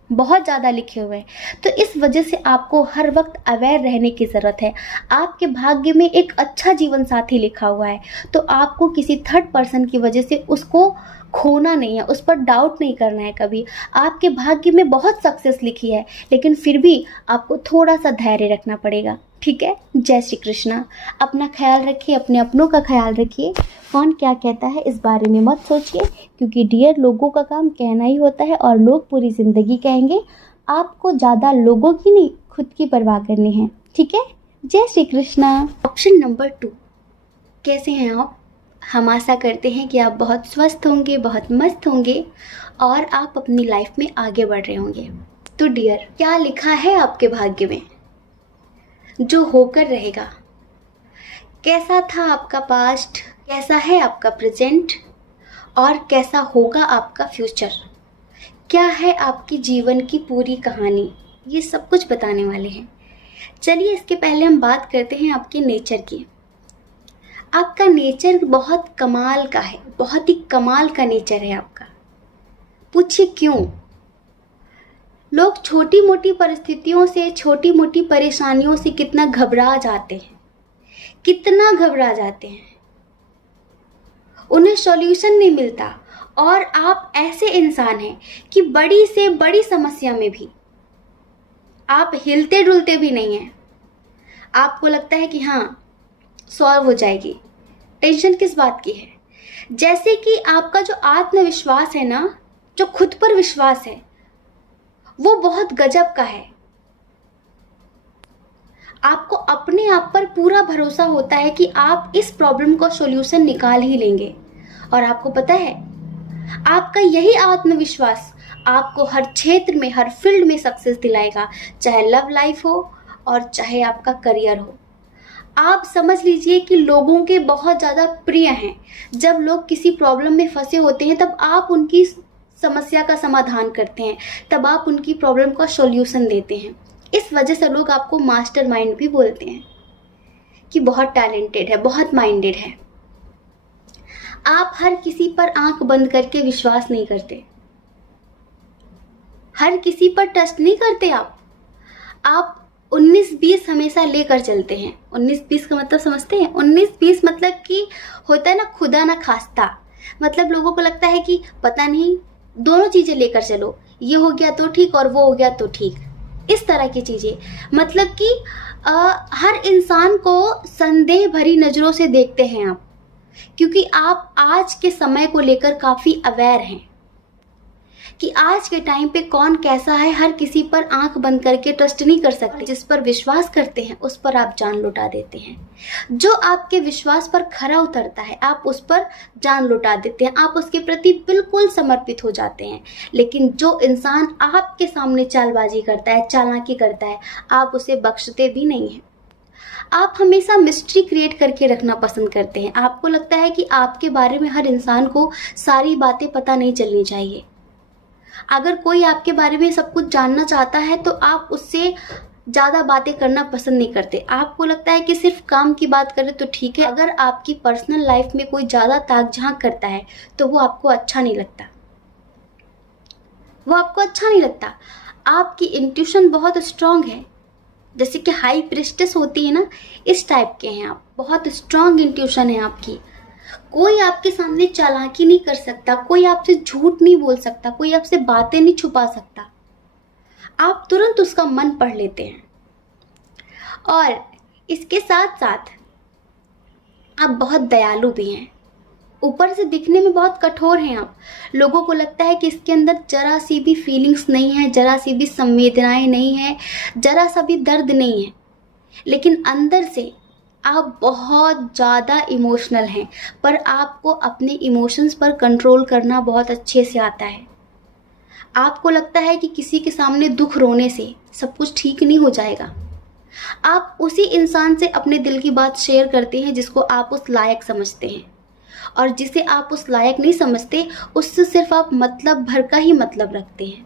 बहुत ज़्यादा लिखे हुए हैं, तो इस वजह से आपको हर वक्त अवेयर रहने की ज़रूरत है। आपके भाग्य में एक अच्छा जीवन साथी लिखा हुआ है, तो आपको किसी थर्ड पर्सन की वजह से उसको खोना नहीं है, उस पर डाउट नहीं करना है कभी। आपके भाग्य में बहुत सक्सेस लिखी है, लेकिन फिर भी आपको थोड़ा सा धैर्य रखना पड़ेगा, ठीक है। जय श्री कृष्णा। अपना ख्याल रखिए, अपने अपनों का ख्याल रखिए। कौन क्या कहता है इस बारे में मत सोचिए, क्योंकि डियर लोगों का काम कहना ही होता है और लोग पूरी ज़िंदगी कहेंगे। आपको ज़्यादा लोगों की नहीं, खुद की परवाह करनी है, ठीक है। जय श्री कृष्णा। ऑप्शन नंबर 2, कैसे हैं आप? हम आशा करते हैं कि आप बहुत स्वस्थ होंगे, बहुत मस्त होंगे और आप अपनी लाइफ में आगे बढ़ रहे होंगे। तो डियर, क्या लिखा है आपके भाग्य में जो होकर रहेगा? कैसा था आपका पास्ट, कैसा है आपका प्रेजेंट और कैसा होगा आपका फ्यूचर? क्या है आपकी जीवन की पूरी कहानी? ये सब कुछ बताने वाले हैं। चलिए इसके पहले हम बात करते हैं आपके नेचर की। आपका नेचर बहुत कमाल का है, बहुत ही कमाल का नेचर है आपका। पूछिए क्यों? लोग छोटी मोटी परिस्थितियों से, छोटी मोटी परेशानियों से कितना घबरा जाते हैं, कितना घबरा जाते हैं, उन्हें सॉल्यूशन नहीं मिलता। और आप ऐसे इंसान हैं कि बड़ी से बड़ी समस्या में भी आप हिलते डुलते भी नहीं हैं। आपको लगता है कि हाँ सॉल्व हो जाएगी, टेंशन किस बात की है। जैसे कि आपका जो आत्मविश्वास है ना, जो खुद पर विश्वास है, वो बहुत गजब का है। आपको अपने आप पर पूरा भरोसा होता है कि आप इस प्रॉब्लम को सॉल्यूशन निकाल ही लेंगे। और आपको पता है, आपका यही आत्मविश्वास आपको हर क्षेत्र में, हर फील्ड में सक्सेस दिलाएगा, चाहे लव लाइफ हो और चाहे आपका करियर हो। आप समझ लीजिए कि लोगों के बहुत ज़्यादा प्रिय हैं। जब लोग किसी प्रॉब्लम में फंसे होते हैं तब आप उनकी समस्या का समाधान करते हैं, तब आप उनकी प्रॉब्लम का सॉल्यूशन देते हैं। इस वजह से लोग आपको मास्टरमाइंड भी बोलते हैं कि बहुत टैलेंटेड है, बहुत माइंडेड है। आप हर किसी पर आंख बंद करके विश्वास नहीं करते, हर किसी पर ट्रस्ट नहीं करते। आप 19-20 हमेशा लेकर चलते हैं। 19-20 का मतलब समझते हैं? 19-20 मतलब कि होता है ना खुदा ना खास्ता। मतलब लोगों को लगता है कि पता नहीं, दोनों चीज़ें लेकर चलो, ये हो गया तो ठीक और वो हो गया तो ठीक, इस तरह की चीज़ें। मतलब कि हर इंसान को संदेह भरी नज़रों से देखते हैं आप, क्योंकि आप आज के समय को लेकर काफ़ी अवेयर हैं। कि आज के टाइम पे कौन कैसा है, हर किसी पर आंख बंद करके ट्रस्ट नहीं कर सकते। जिस पर विश्वास करते हैं उस पर आप जान लुटा देते हैं। जो आपके विश्वास पर खरा उतरता है आप उस पर जान लुटा देते हैं, आप उसके प्रति बिल्कुल समर्पित हो जाते हैं। लेकिन जो इंसान आपके सामने चालबाजी करता है, चालाकी करता है, आप उसे बख्शते भी नहीं हैं। आप हमेशा मिस्ट्री क्रिएट करके रखना पसंद करते हैं। आपको लगता है कि आपके बारे में हर इंसान को सारी बातें पता नहीं चलनी चाहिए। अगर कोई आपके बारे में सब कुछ जानना चाहता है तो आप उससे ज़्यादा बातें करना पसंद नहीं करते। आपको लगता है कि सिर्फ काम की बात करें तो ठीक है। अगर आपकी पर्सनल लाइफ में कोई ज़्यादा ताक झांक करता है तो वो आपको अच्छा नहीं लगता, वो आपको अच्छा नहीं लगता। आपकी इंट्यूशन बहुत स्ट्रांग है, जैसे कि हाई प्रिस्टेस होती है ना, इस टाइप के हैं आप। बहुत स्ट्रांग इंट्यूशन है आपकी। कोई आपके सामने चालाकी नहीं कर सकता, कोई आपसे झूठ नहीं बोल सकता, कोई आपसे बातें नहीं छुपा सकता। आप तुरंत उसका मन पढ़ लेते हैं। और इसके साथ साथ आप बहुत दयालु भी हैं। ऊपर से दिखने में बहुत कठोर हैं आप। लोगों को लगता है कि इसके अंदर जरा सी भी फीलिंग्स नहीं है, जरा सी भी संवेदनाएं नहीं है, जरा सा भी दर्द नहीं है। लेकिन अंदर से आप बहुत ज़्यादा इमोशनल हैं, पर आपको अपने इमोशंस पर कंट्रोल करना बहुत अच्छे से आता है। आपको लगता है कि किसी के सामने दुख रोने से सब कुछ ठीक नहीं हो जाएगा। आप उसी इंसान से अपने दिल की बात शेयर करते हैं जिसको आप उस लायक समझते हैं, और जिसे आप उस लायक नहीं समझते उससे सिर्फ आप मतलब भर का ही मतलब रखते हैं।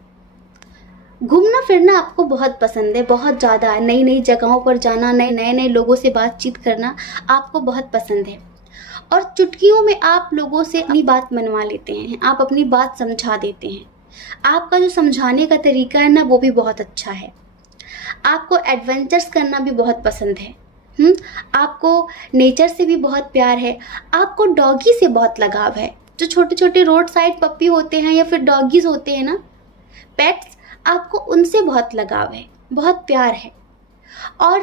घूमना फिरना आपको बहुत पसंद है, बहुत ज़्यादा। नई नई जगहों पर जाना, नए नए लोगों से बातचीत करना आपको बहुत पसंद है। और चुटकियों में आप लोगों से अपनी बात मनवा लेते हैं, आप अपनी बात समझा देते हैं। आपका जो समझाने का तरीका है ना, वो भी बहुत अच्छा है। आपको एडवेंचर्स करना भी बहुत पसंद है। आपको नेचर से भी बहुत प्यार है। आपको डॉगी से बहुत लगाव है। जो छोटे छोटे रोड साइड पप्पी होते हैं या फिर डॉगीज होते हैं ना, पेट्स, आपको उनसे बहुत लगाव है, बहुत प्यार है। और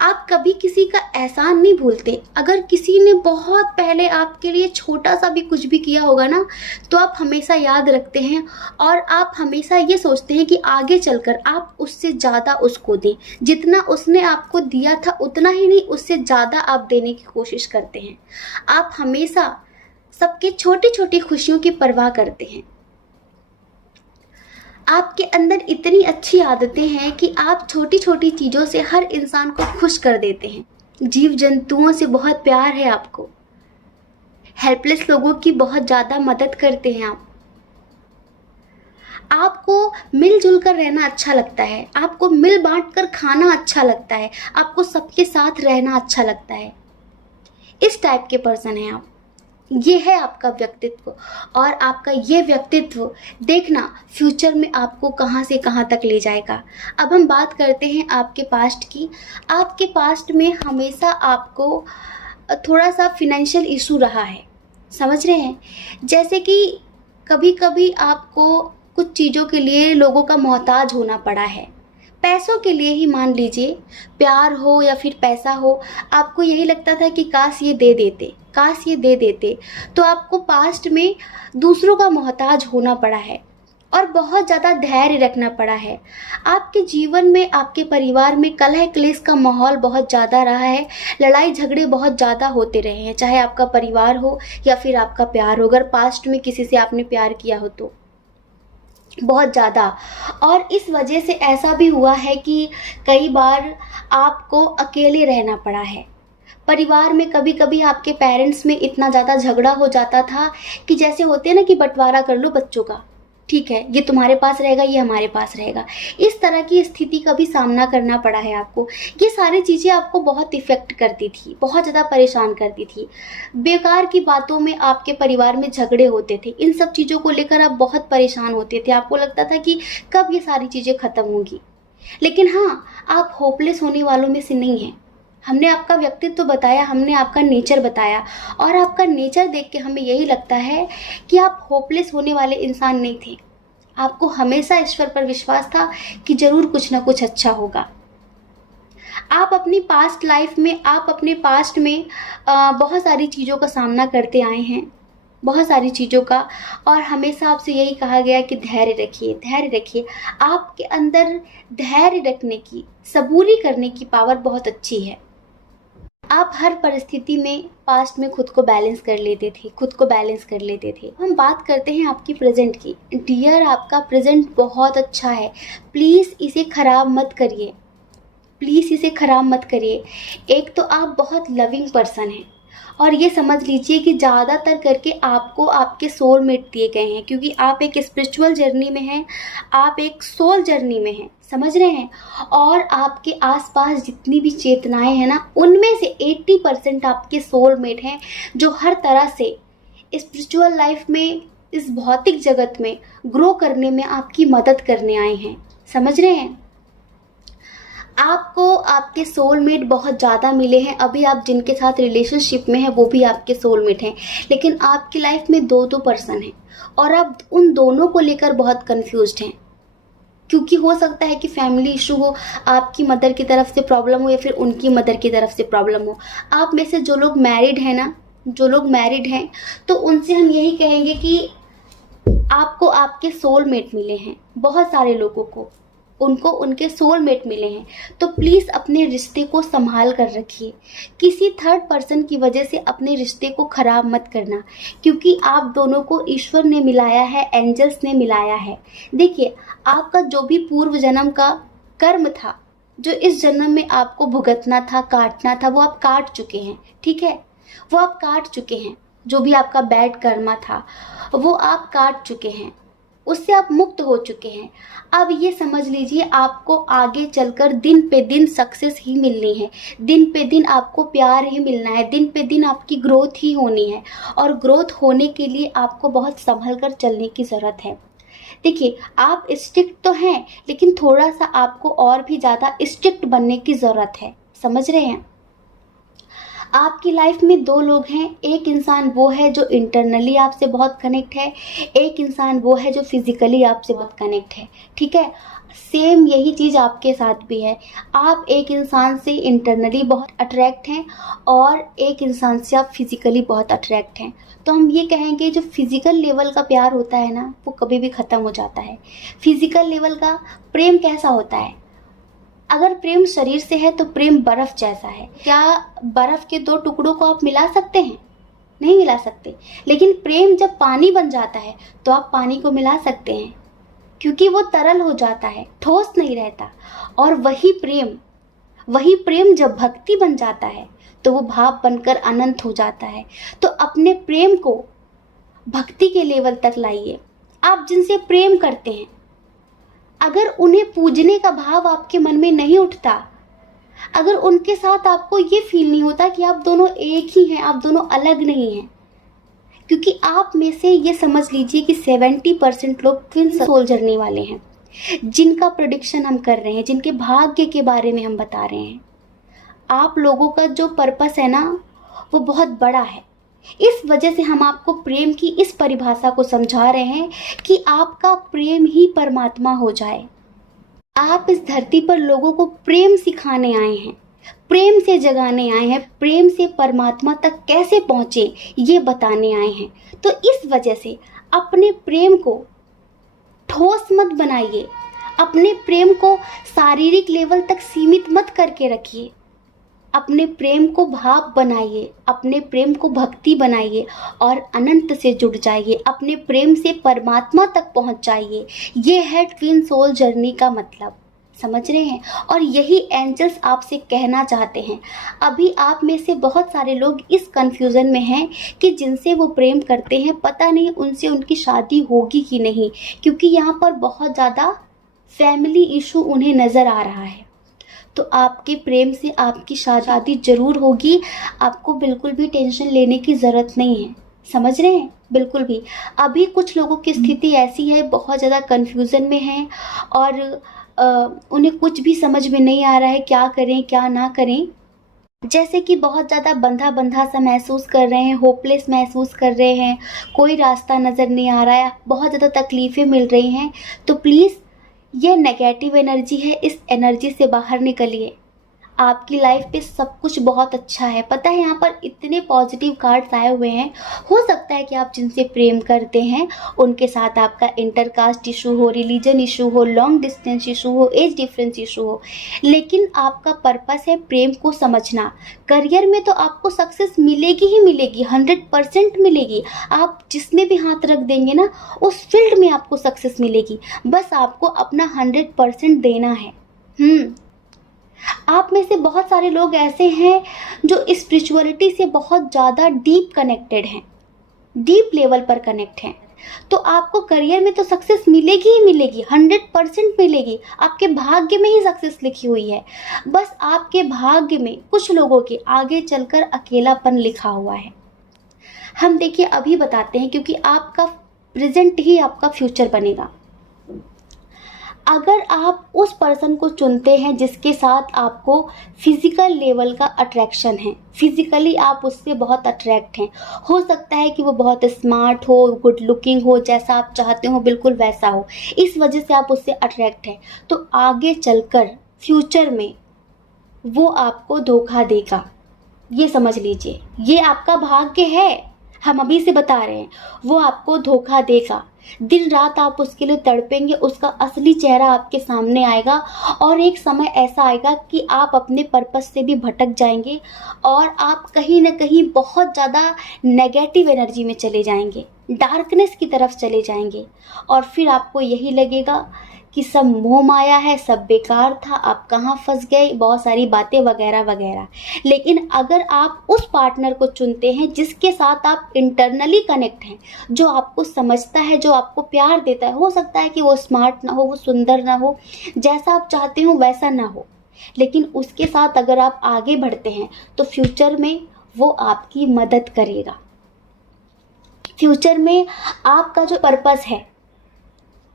आप कभी किसी का एहसान नहीं भूलते। अगर किसी ने बहुत पहले आपके लिए छोटा सा भी कुछ भी किया होगा ना, तो आप हमेशा याद रखते हैं और आप हमेशा ये सोचते हैं कि आगे चलकर आप उससे ज़्यादा उसको दें। जितना उसने आपको दिया था उतना ही नहीं, उससे ज़्यादा आप देने की कोशिश करते हैं। आप हमेशा सबके छोटी छोटी खुशियों की परवाह करते हैं। आपके अंदर इतनी अच्छी आदतें हैं कि आप छोटी छोटी चीज़ों से हर इंसान को खुश कर देते हैं। जीव जंतुओं से बहुत प्यार है आपको। हेल्पलेस लोगों की बहुत ज़्यादा मदद करते हैं आप। आपको मिलजुल कर रहना अच्छा लगता है, आपको मिल बांट कर खाना अच्छा लगता है, आपको सबके साथ रहना अच्छा लगता है। इस टाइप के पर्सन हैं आप। ये है आपका व्यक्तित्व, और आपका ये व्यक्तित्व देखना फ्यूचर में आपको कहाँ से कहाँ तक ले जाएगा। अब हम बात करते हैं आपके पास्ट की। आपके पास्ट में हमेशा आपको थोड़ा सा फिनेंशियल इशू रहा है, समझ रहे हैं? जैसे कि कभी कभी आपको कुछ चीज़ों के लिए लोगों का मोहताज होना पड़ा है। पैसों के लिए ही मान लीजिए, प्यार हो या फिर पैसा हो, आपको यही लगता था कि काश ये दे देते, काश ये दे देते। तो आपको पास्ट में दूसरों का मोहताज होना पड़ा है और बहुत ज़्यादा धैर्य रखना पड़ा है। आपके जीवन में, आपके परिवार में कलह क्लेश का माहौल बहुत ज़्यादा रहा है। लड़ाई झगड़े बहुत ज़्यादा होते रहे हैं, चाहे आपका परिवार हो या फिर आपका प्यार हो। अगर पास्ट में किसी से आपने प्यार किया हो तो बहुत ज़्यादा। और इस वजह से ऐसा भी हुआ है कि कई बार आपको अकेले रहना पड़ा है। परिवार में कभी कभी आपके पेरेंट्स में इतना ज़्यादा झगड़ा हो जाता था कि जैसे होते हैं ना कि बंटवारा कर लो बच्चों का, ठीक है, ये तुम्हारे पास रहेगा, ये हमारे पास रहेगा। इस तरह की स्थिति का भी सामना करना पड़ा है आपको। ये सारी चीज़ें आपको बहुत इफ़ेक्ट करती थी, बहुत ज़्यादा परेशान करती थी। बेकार की बातों में आपके परिवार में झगड़े होते थे। इन सब चीज़ों को लेकर आप बहुत परेशान होते थे। आपको लगता था कि कब ये सारी चीज़ें ख़त्म होंगी। लेकिन हाँ, आप होपलेस होने वालों में से नहीं हैं। हमने आपका व्यक्तित्व बताया, हमने आपका नेचर बताया, और आपका नेचर देख के हमें यही लगता है कि आप होपलेस होने वाले इंसान नहीं थे। आपको हमेशा ईश्वर पर विश्वास था कि ज़रूर कुछ ना कुछ अच्छा होगा। आप अपनी पास्ट में बहुत सारी चीज़ों का सामना करते आए हैं। बहुत सारी चीज़ों का। और हमेशा आपसे यही कहा गया कि धैर्य रखिए, धैर्य रखिए। आपके अंदर धैर्य रखने की, सबूरी करने की पावर बहुत अच्छी है। आप हर परिस्थिति में पास्ट में खुद को बैलेंस कर लेते थे, खुद को बैलेंस कर लेते थे। हम बात करते हैं आपकी प्रेजेंट की। डियर, आपका प्रेजेंट बहुत अच्छा है, प्लीज़ इसे ख़राब मत करिए, प्लीज़ इसे ख़राब मत करिए। एक तो आप बहुत लविंग पर्सन हैं, और ये समझ लीजिए कि ज़्यादातर करके आपको आपके सोलमेट दिए गए हैं, क्योंकि आप एक स्पिरिचुअल जर्नी में हैं, आप एक सोल जर्नी में हैं, समझ रहे हैं। और आपके आसपास जितनी भी चेतनाएं हैं ना, उनमें से 80% आपके सोलमेट हैं, जो हर तरह से स्पिरिचुअल लाइफ में, इस भौतिक जगत में ग्रो करने में आपकी मदद करने आए हैं, समझ रहे हैं। आपको आपके सोलमेट बहुत ज़्यादा मिले हैं। अभी आप जिनके साथ रिलेशनशिप में हैं वो भी आपके सोलमेट हैं, लेकिन आपकी लाइफ में दो पर्सन हैं, और आप उन दोनों को लेकर बहुत कंफ्यूज्ड हैं, क्योंकि हो सकता है कि फैमिली इशू हो, आपकी मदर की तरफ से प्रॉब्लम हो या फिर उनकी मदर की तरफ से प्रॉब्लम हो। आप में से जो लोग मैरिड हैं ना, जो लोग मैरिड हैं, तो उनसे हम यही कहेंगे कि आपको आपके सोलमेट मिले हैं। बहुत सारे लोगों को उनको उनके सोलमेट मिले हैं। तो प्लीज़ अपने रिश्ते को संभाल कर रखिए। किसी थर्ड पर्सन की वजह से अपने रिश्ते को ख़राब मत करना, क्योंकि आप दोनों को ईश्वर ने मिलाया है, एंजल्स ने मिलाया है। देखिए, आपका जो भी पूर्व जन्म का कर्म था, जो इस जन्म में आपको भुगतना था, काटना था, वो आप काट चुके हैं, ठीक है। वो आप काट चुके हैं। जो भी आपका बैड कर्मा था वो आप काट चुके हैं, उससे आप मुक्त हो चुके हैं। अब ये समझ लीजिए, आपको आगे चलकर दिन पे दिन सक्सेस ही मिलनी है, दिन पे दिन आपको प्यार ही मिलना है, दिन पे दिन आपकी ग्रोथ ही होनी है। और ग्रोथ होने के लिए आपको बहुत संभल कर चलने की ज़रूरत है। देखिए, आप स्ट्रिक्ट तो हैं, लेकिन थोड़ा सा आपको और भी ज़्यादा स्ट्रिक्ट बनने की ज़रूरत है, समझ रहे हैं। आपकी लाइफ में दो लोग हैं, एक इंसान वो है जो इंटरनली आपसे बहुत कनेक्ट है, एक इंसान वो है जो फिजिकली आपसे बहुत कनेक्ट है, ठीक है। सेम यही चीज़ आपके साथ भी है। आप एक इंसान से इंटरनली बहुत अट्रैक्ट हैं और एक इंसान से आप फिजिकली बहुत अट्रैक्ट हैं। तो हम ये कहेंगे, जो फिजिकल लेवल का प्यार होता है ना, वो कभी भी ख़त्म हो जाता है। फिजिकल लेवल का प्रेम कैसा होता है? अगर प्रेम शरीर से है तो प्रेम बर्फ जैसा है। क्या बर्फ के दो टुकड़ों को आप मिला सकते हैं? नहीं मिला सकते। लेकिन प्रेम जब पानी बन जाता है तो आप पानी को मिला सकते हैं, क्योंकि वो तरल हो जाता है, ठोस नहीं रहता। और वही प्रेम जब भक्ति बन जाता है तो वो भाव बनकर अनंत हो जाता है। तो अपने प्रेम को भक्ति के लेवल तक लाइए। आप जिनसे प्रेम करते हैं, अगर उन्हें पूजने का भाव आपके मन में नहीं उठता, अगर उनके साथ आपको ये फील नहीं होता कि आप दोनों एक ही हैं, आप दोनों अलग नहीं हैं, क्योंकि आप में से ये समझ लीजिए कि 70% लोग ट्विन सोल जर्नी वाले हैं, जिनका प्रेडिक्शन हम कर रहे हैं, जिनके भाग्य के बारे में हम बता रहे हैं। आप लोगों का जो पर्पस है ना, वो बहुत बड़ा है। इस वजह से हम आपको प्रेम की इस परिभाषा को समझा रहे हैं कि आपका प्रेम ही परमात्मा हो जाए। आप इस धरती पर लोगों को प्रेम सिखाने आए हैं, प्रेम से जगाने आए हैं, प्रेम से परमात्मा तक कैसे पहुँचे ये बताने आए हैं। तो इस वजह से अपने प्रेम को ठोस मत बनाइए, अपने प्रेम को शारीरिक लेवल तक सीमित मत करके रखिए। अपने प्रेम को भाव बनाइए, अपने प्रेम को भक्ति बनाइए और अनंत से जुड़ जाइए, अपने प्रेम से परमात्मा तक पहुंच जाइए। ये है ट्विन सोल जर्नी का मतलब, समझ रहे हैं। और यही एंजल्स आपसे कहना चाहते हैं। अभी आप में से बहुत सारे लोग इस कंफ्यूजन में हैं कि जिनसे वो प्रेम करते हैं, पता नहीं उनसे उनकी शादी होगी कि नहीं, क्योंकि यहाँ पर बहुत ज़्यादा फैमिली इशू उन्हें नज़र आ रहा है। तो आपके प्रेम से आपकी शादी ज़रूर होगी, आपको बिल्कुल भी टेंशन लेने की ज़रूरत नहीं है, समझ रहे हैं, बिल्कुल भी। अभी कुछ लोगों की स्थिति ऐसी है, बहुत ज़्यादा कन्फ्यूज़न में हैं और उन्हें कुछ भी समझ में नहीं आ रहा है क्या करें क्या ना करें। जैसे कि बहुत ज़्यादा बंधा बंधा सा महसूस कर रहे हैं, होपलेस महसूस कर रहे हैं, कोई रास्ता नज़र नहीं आ रहा है, बहुत ज़्यादा तकलीफ़ें मिल रही हैं। तो प्लीज़, ये नेगेटिव एनर्जी है, इस एनर्जी से बाहर निकलिए। आपकी लाइफ पे सब कुछ बहुत अच्छा है। पता है यहाँ पर इतने पॉजिटिव कार्ड्स आए हुए हैं। हो सकता है कि आप जिनसे प्रेम करते हैं उनके साथ आपका इंटरकास्ट इशू हो, रिलीजन इशू हो, लॉन्ग डिस्टेंस इशू हो, एज डिफरेंस इशू हो, लेकिन आपका पर्पस है प्रेम को समझना। करियर में तो आपको सक्सेस मिलेगी ही मिलेगी, 100% मिलेगी। आप जिसमें भी हाथ रख देंगे ना, उस फील्ड में आपको सक्सेस मिलेगी। बस आपको अपना 100% देना है। आप में से बहुत सारे लोग ऐसे हैं जो स्पिरिचुअलिटी से बहुत ज़्यादा डीप कनेक्टेड हैं, डीप लेवल पर कनेक्ट हैं। तो आपको करियर में तो सक्सेस मिलेगी ही मिलेगी, 100% मिलेगी। आपके भाग्य में ही सक्सेस लिखी हुई है। बस आपके भाग्य में कुछ लोगों के आगे चलकर अकेलापन लिखा हुआ है। हम देखिए अभी बताते हैं, क्योंकि आपका प्रेजेंट ही आपका फ्यूचर बनेगा। अगर आप उस पर्सन को चुनते हैं जिसके साथ आपको फिजिकल लेवल का अट्रैक्शन है, फिजिकली आप उससे बहुत अट्रैक्ट हैं, हो सकता है कि वो बहुत स्मार्ट हो, गुड लुकिंग हो, जैसा आप चाहते हो बिल्कुल वैसा हो, इस वजह से आप उससे अट्रैक्ट हैं, तो आगे चलकर फ्यूचर में वो आपको धोखा देगा। ये समझ लीजिए, ये आपका भाग्य है। हम अभी से बता रहे हैं, वो आपको धोखा देगा। दिन रात आप उसके लिए तड़पेंगे, उसका असली चेहरा आपके सामने आएगा, और एक समय ऐसा आएगा कि आप अपने पर्पस से भी भटक जाएंगे और आप कहीं ना कहीं बहुत ज़्यादा नेगेटिव एनर्जी में चले जाएंगे, डार्कनेस की तरफ चले जाएंगे, और फिर आपको यही लगेगा कि सब मोह माया है, सब बेकार था, आप कहाँ फंस गए, बहुत सारी बातें वगैरह वगैरह। लेकिन अगर आप उस पार्टनर को चुनते हैं जिसके साथ आप इंटरनली कनेक्ट हैं, जो आपको समझता है, जो आपको प्यार देता है, हो सकता है कि वो स्मार्ट ना हो, वो सुंदर ना हो, जैसा आप चाहते हो वैसा ना हो, लेकिन उसके साथ अगर आप आगे बढ़ते हैं तो फ्यूचर में वो आपकी मदद करेगा। फ्यूचर में आपका जो पर्पस है,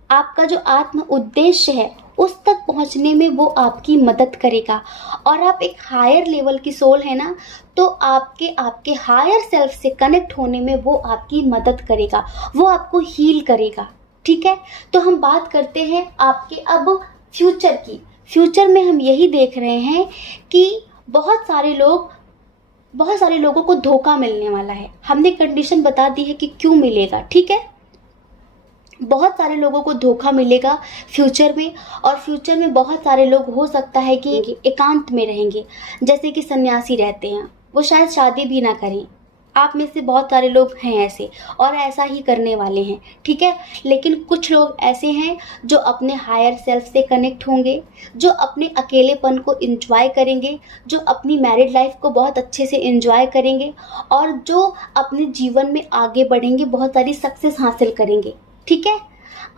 आपका जो आत्म उद्देश्य है, उस तक पहुंचने में वो आपकी मदद करेगा। और आप एक हायर लेवल की सोल है ना, तो आपके हायर सेल्फ से कनेक्ट होने में वो आपकी मदद करेगा, वो आपको हील करेगा। ठीक है, तो हम बात करते हैं आपके अब फ्यूचर की। फ्यूचर में हम यही देख रहे हैं कि बहुत सारे लोगों को धोखा मिलने वाला है। हमने कंडीशन बता दी है कि क्यों मिलेगा। ठीक है, बहुत सारे लोगों को धोखा मिलेगा फ्यूचर में, और फ्यूचर में बहुत सारे लोग हो सकता है कि एकांत में रहेंगे, जैसे कि सन्यासी रहते हैं, वो शायद शादी भी ना करें। आप में से बहुत सारे लोग हैं ऐसे, और ऐसा ही करने वाले हैं। ठीक है, लेकिन कुछ लोग ऐसे हैं जो अपने हायर सेल्फ से कनेक्ट होंगे, जो अपने अकेलेपन को एंजॉय करेंगे, जो अपनी मैरिड लाइफ को बहुत अच्छे से एंजॉय करेंगे, और जो अपने जीवन में आगे बढ़ेंगे, बहुत सारी सक्सेस हासिल करेंगे। ठीक है,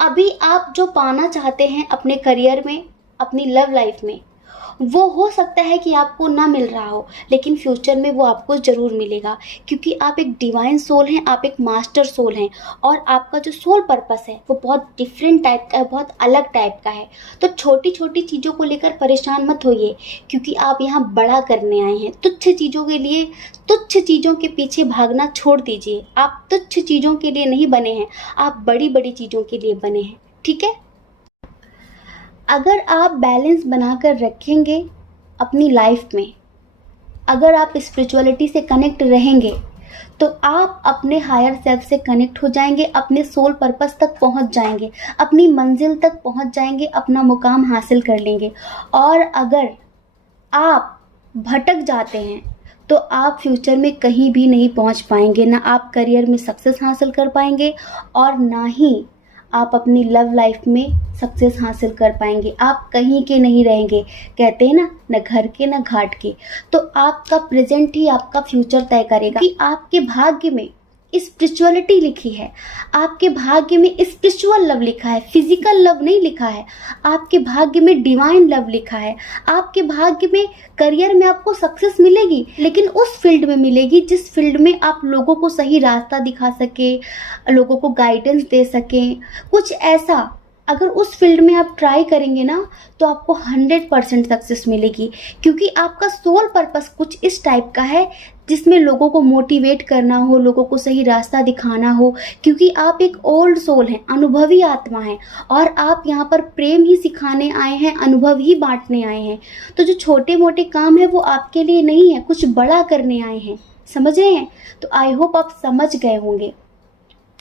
अभी आप जो पाना चाहते हैं अपने करियर में, अपनी लव लाइफ में, वो हो सकता है कि आपको ना मिल रहा हो, लेकिन फ्यूचर में वो आपको ज़रूर मिलेगा, क्योंकि आप एक डिवाइन सोल हैं, आप एक मास्टर सोल हैं, और आपका जो सोल पर्पस है वो बहुत डिफरेंट टाइप का है, बहुत अलग टाइप का है। तो छोटी छोटी चीज़ों को लेकर परेशान मत होइए, क्योंकि आप यहाँ बड़ा करने आए हैं। तुच्छ चीज़ों के लिए, तुच्छ चीज़ों के पीछे भागना छोड़ दीजिए। आप तुच्छ चीज़ों के लिए नहीं बने हैं, आप बड़ी बड़ी चीज़ों के लिए बने हैं। ठीक है, अगर आप बैलेंस बनाकर रखेंगे अपनी लाइफ में, अगर आप स्पिरिचुअलिटी से कनेक्ट रहेंगे, तो आप अपने हायर सेल्फ से कनेक्ट हो जाएंगे, अपने सोल पर्पस तक पहुंच जाएंगे, अपनी मंजिल तक पहुंच जाएंगे, अपना मुकाम हासिल कर लेंगे। और अगर आप भटक जाते हैं तो आप फ्यूचर में कहीं भी नहीं पहुंच पाएंगे, ना आप करियर में सक्सेस हासिल कर पाएंगे, और ना ही आप अपनी लव लाइफ में सक्सेस हासिल कर पाएंगे। आप कहीं के नहीं रहेंगे, कहते हैं ना, न घर के न घाट के। तो आपका प्रेजेंट ही आपका फ्यूचर तय करेगा कि आपके भाग्य में स्पिरिचुअलिटी लिखी है, आपके भाग्य में स्पिरिचुअल लव लिखा है, फिजिकल लव नहीं लिखा है। आपके भाग्य में डिवाइन लव लिखा है। आपके भाग्य में करियर में आपको सक्सेस मिलेगी, लेकिन उस फील्ड में मिलेगी जिस फील्ड में आप लोगों को सही रास्ता दिखा सके, लोगों को गाइडेंस दे सकें, कुछ ऐसा। अगर उस फील्ड में आप ट्राई करेंगे ना तो आपको 100% सक्सेस मिलेगी, क्योंकि आपका सोल पर्पस कुछ इस टाइप का है जिसमें लोगों को मोटिवेट करना हो, लोगों को सही रास्ता दिखाना हो, क्योंकि आप एक ओल्ड सोल हैं, अनुभवी आत्मा हैं, और आप यहाँ पर प्रेम ही सिखाने आए हैं, अनुभव ही बांटने आए हैं। तो जो छोटे मोटे काम है वो आपके लिए नहीं है, कुछ बड़ा करने आए हैं, समझ रहे हैं? तो आई होप आप समझ गए होंगे।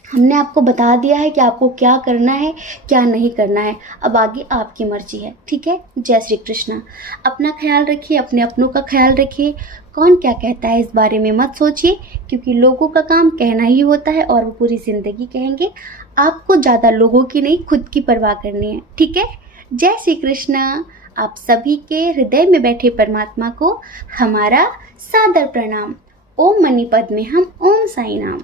हमने आपको बता दिया है कि आपको क्या करना है, क्या नहीं करना है। अब आगे आपकी मर्जी है, ठीक है? जय श्री कृष्णा। अपना ख्याल रखिए, अपने अपनों का ख्याल रखिए। कौन क्या कहता है इस बारे में मत सोचिए, क्योंकि लोगों का काम कहना ही होता है और वो पूरी ज़िंदगी कहेंगे। आपको ज़्यादा लोगों की नहीं, खुद की परवाह करनी है, ठीक है? जय श्री कृष्णा। आप सभी के हृदय में बैठे परमात्मा को हमारा सादर प्रणाम। ओम मणिपद में हम ओम साई नाम।